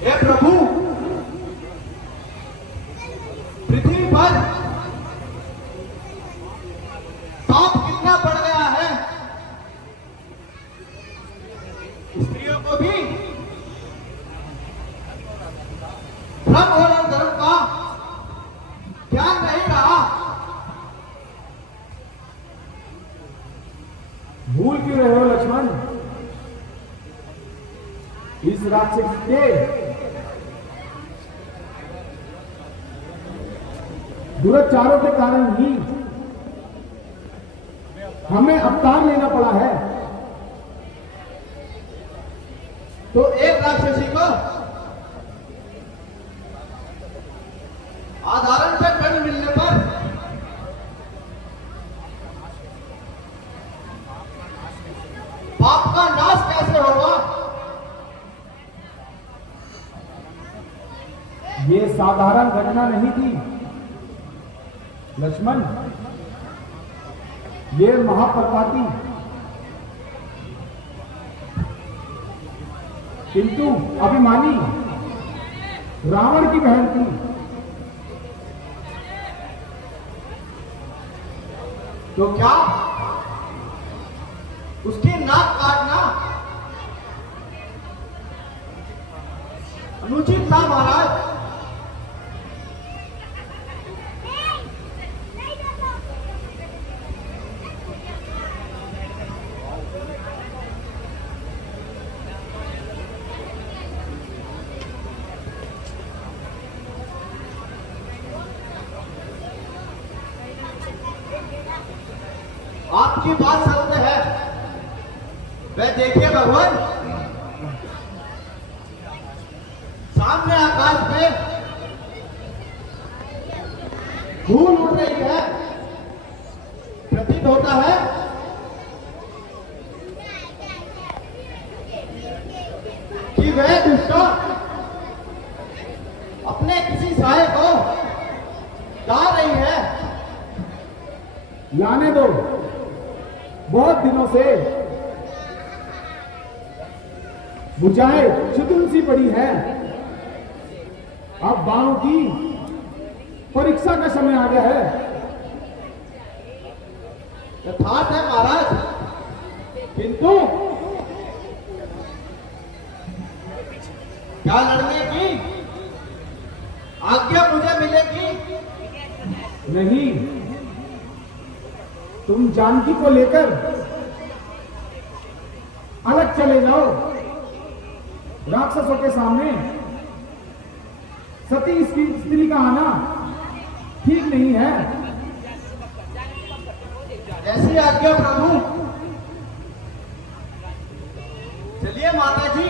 हे प्रभु, पृथ्वी पर पाप कितना बढ़ गया है। स्त्रियों को भी धर्म और अधर्म का ध्यान नहीं रहा। भूल क्यों रहे हो लक्ष्मण? इस राक्षस के दुराचारों के कारण ही हमें अवतार लेना पड़ा है। तो एक राक्षसी को आधारण पे दंड मिलने पर पाप का नाश कैसे होगा? ये साधारण घटना नहीं थी लक्ष्मण, ये महाप्रतापी किंतु अभिमानी रावण की बहन थी। तो क्या उसकी नाक काटना अनुचित था महाराज? आपकी बात सत्य है। वह देखिए भगवान, सामने आकाश में धूल उड़ रही है। प्रतीत होता है कि वह दुष्ट अपने किसी साये को डाल रही है। लाने दो, बहुत दिनों से बुझाए चुतुन सी पड़ी है। अब बाणों की परीक्षा का समय आ गया है। यथार्थ है महाराज, किंतु क्या लड़ने की आज्ञा मुझे मिलेगी? नहीं, तुम जानकी को लेकर अलग चले जाओ। राक्षसों के सामने सती स्त्री का आना ठीक नहीं है। ऐसी आज्ञा प्रभु। चलिए माता जी।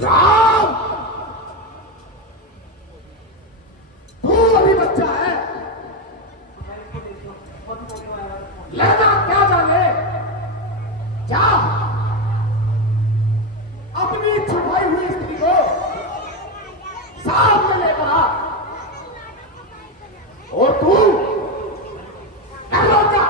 राम, तू अभी बच्चा है, लेना क्या जाने। जा अपनी छुपाई हुई स्त्री को सामने लेकर आ, और तू लौट जा।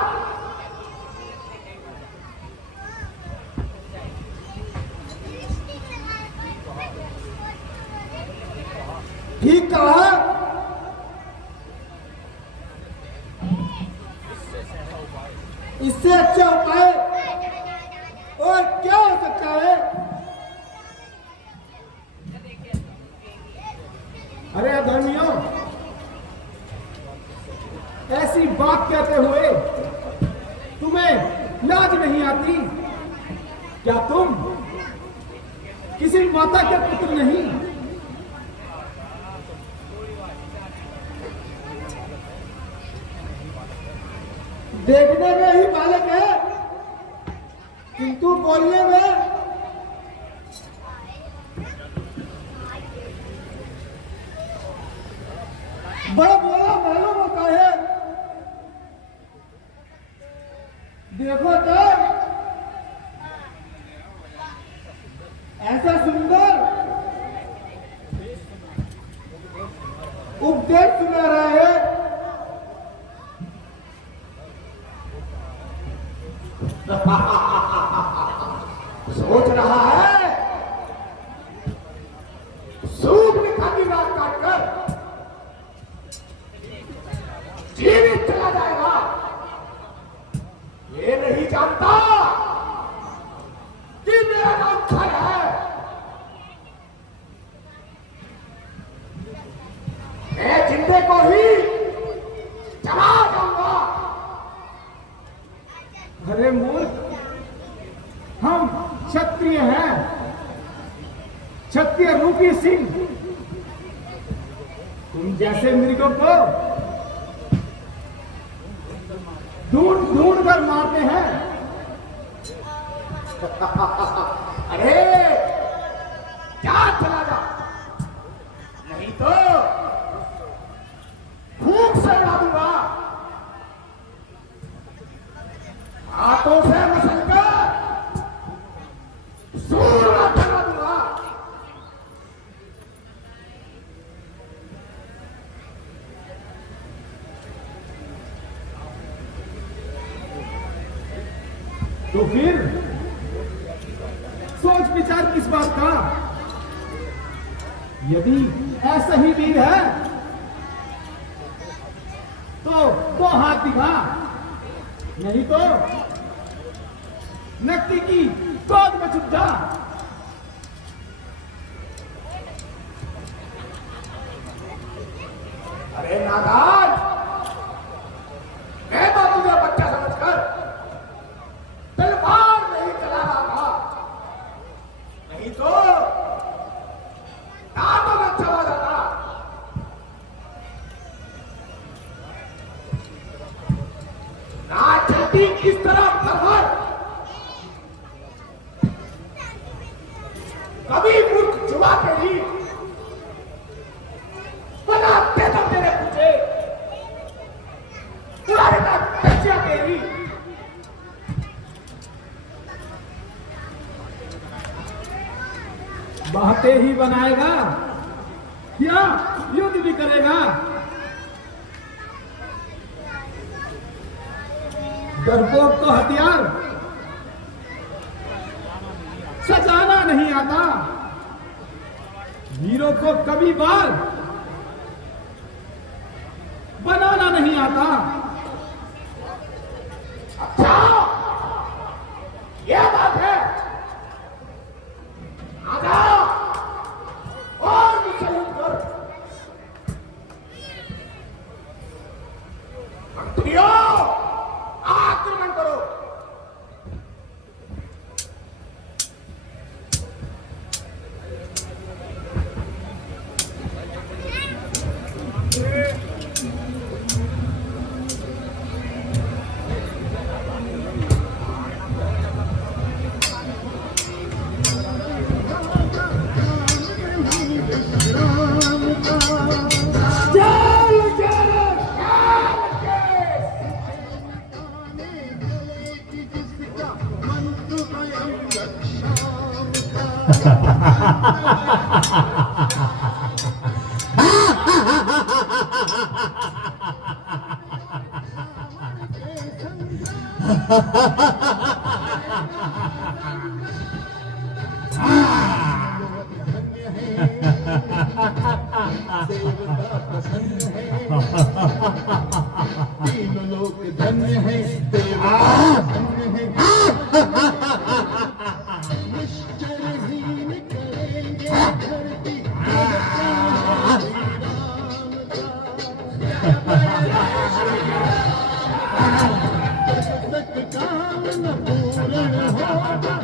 ठीक कहा। इससे अच्छा उपाय और क्या हो सकता है? अरे अधर्मियों, ऐसी बात कहते हुए तुम्हें लाज नहीं आती? क्या तुम किसी माता के पुत्र नहीं? देखने में ही बालक है, किंतु बोलने में बड़ा बोला मालूम होता है। देखो तो ऐसा सुंदर उपदेश सुना रहा है। सोच रहा है सूप लिखा की रात काटकर जीवित चला जाएगा। ये नहीं जानता कि मेरा नाम खर है। मैं जिंदे को ही चला जाऊंगा। अरे मूर्ख, हम क्षत्रिय हैं, क्षत्रिय रूपी सिंह। तुम जैसे मृगों को ढूंढ ढूंढ कर मारते हैं। अरे क्या चला जा, नहीं तो खूब से उड़ा दूंगा। हाथों से मसलकर सूर्य चला दूंगा। तो फिर सोच विचार किस बात का? यदि ऐसा ही वीर है तो हाथ दिखा, नहीं तो नक्की की गोद में छुप जा। अरे नादान, मैं तो तुझे बच्चा समझकर तलवार नहीं चला रहा था, नहीं तो दांतों में चला जाता। ना चलती किस तरफ धरहर, कभी मूर्ख जुआ तेरी बनाते तो तेरे पूछे पुराने का कच्चा तेरी। बातें ही बनाएगा या युद्ध भी करेगा? डरपोक तो हथियार सजाना नहीं आता, वीरों को कभी बार बनाना नहीं आता। अच्छा यह बात है, आजा और मुझसे युद्ध कर। मंत्रियों आक्रमण करो। तीनों लोग धन्य है, देवता धन्य है। निश्चरहीन करेंगे धरती तक काम न पूर्ण होगा,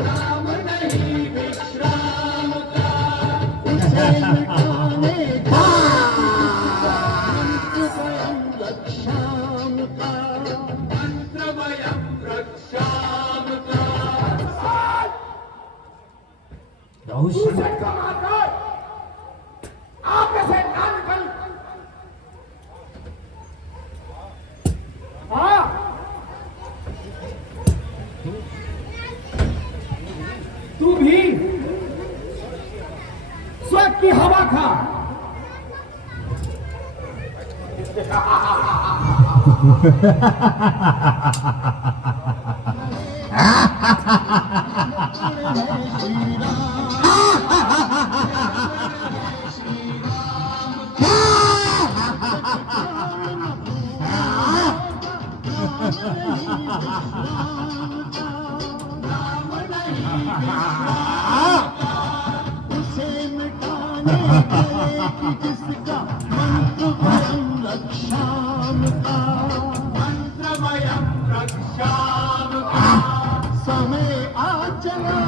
राम नहीं विश्राम का, उसे मिटाने का मंत्र दूसरे को मारकर आप ऐसे ना निकल। हाँ तू भी स्वर्ग की हवा खा। उसे मिटाने गए कि जिसका मंत्रमयम रक्षाम का, मंत्रमयम रक्षाम का समय आ चला